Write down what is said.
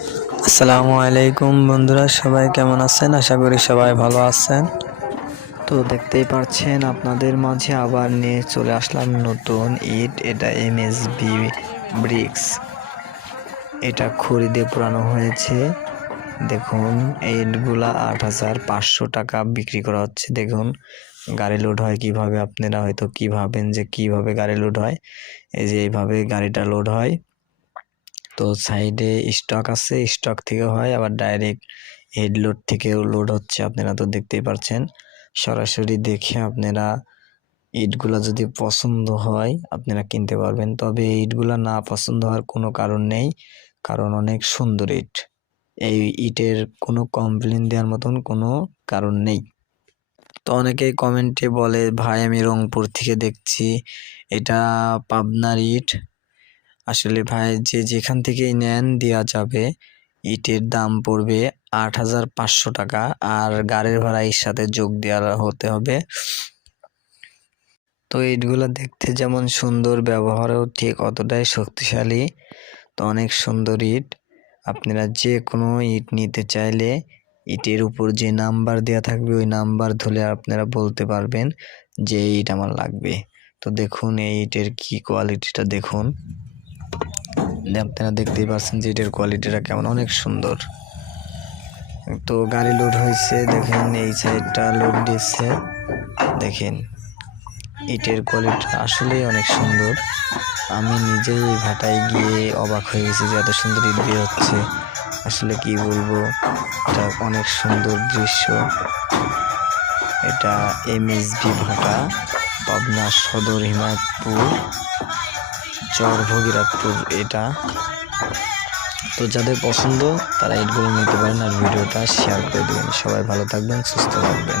আসসালামু আলাইকুম বন্ধুরা, সবাই কেমন আছেন? আশা করি সবাই ভালো আছেন। তো দেখতেই পাচ্ছেন আপনাদের মাঝে আবার নিয়ে চলে আসলাম নতুন ইট। এটা এমএসবি ব্রিক্স। এটা খড়ি দিয়ে পোড়ানো হয়েছে। দেখুন ইটগুলা ৮,৫০০ টাকা বিক্রি করা হচ্ছে। দেখুন গাড়ি লোড হয় কিভাবে, আপনারা হয়তো কি ভাবেন যে কিভাবে গাড়ি লোড হয়। এই যে এইভাবে গাড়িটা লোড হয়। তো সাইডে স্টক আছে, স্টক থেকে হয়, আবার ডাইরেক্ট হেড লোড থেকেও লোড হচ্ছে। আপনারা তো দেখতেই পাচ্ছেন। সরাসরি দেখে আপনারা ইটগুলা যদি পছন্দ হয় আপনারা কিনতে পারবেন। তবে ইটগুলা না পছন্দ হওয়ার কোনো কারণ নেই, কারণ অনেক সুন্দর ইট। এই ইটের কোনো কমপ্লেন দেওয়ার মতন কোনো কারণ নেই। তো অনেকেই কমেন্টে বলে, ভাই আমি রংপুর থেকে দেখছি, এটা পাবনার ইট। আসলে ভাই যে যেখান থেকেই নেন দেওয়া যাবে। ইটের দাম পড়বে ৮,৫০০ টাকা, আর গাড়ির ভাড়া এর সাথে যোগ দেওয়া হতে হবে। তো ইটগুলো দেখতে যেমন সুন্দর, ব্যবহারেও ঠিক অতটাই শক্তিশালী। তো অনেক সুন্দর ইট। আপনারা যে কোনো ইট নিতে চাইলে ইটের উপর যে নাম্বার দেওয়া থাকবে ওই নাম্বার ধরে আপনারা বলতে পারবেন যে এই ইট আমার লাগবে। তো দেখুন এই ইটের কি কোয়ালিটিটা দেখুন। আপনারা দেখতেই পাচ্ছেন যে এটার কোয়ালিটিটা কেমন, অনেক সুন্দর। তো গাড়ি লোড হয়েছে, দেখেন এই সাইডটা লোড দিচ্ছে। দেখেন ইটের কোয়ালিটি আসলেই অনেক সুন্দর। আমি নিজেই ভাটায় গিয়ে অবাক হয়ে গেছি যে এত সুন্দর ইট বের হচ্ছে। আসলে কি বলবো, এটা অনেক সুন্দর দৃশ্য। এটা এমএসবি ভাটা, পাবনা সদর, হিমায়তপুর, চর ভগীরথপুর এটা। তো যাদের পছন্দ তারা ইটগুলো নিতে পারেন, আর ভিডিওটা শেয়ার করে দেবেন। সবাই ভালো থাকবেন, সুস্থ থাকবেন।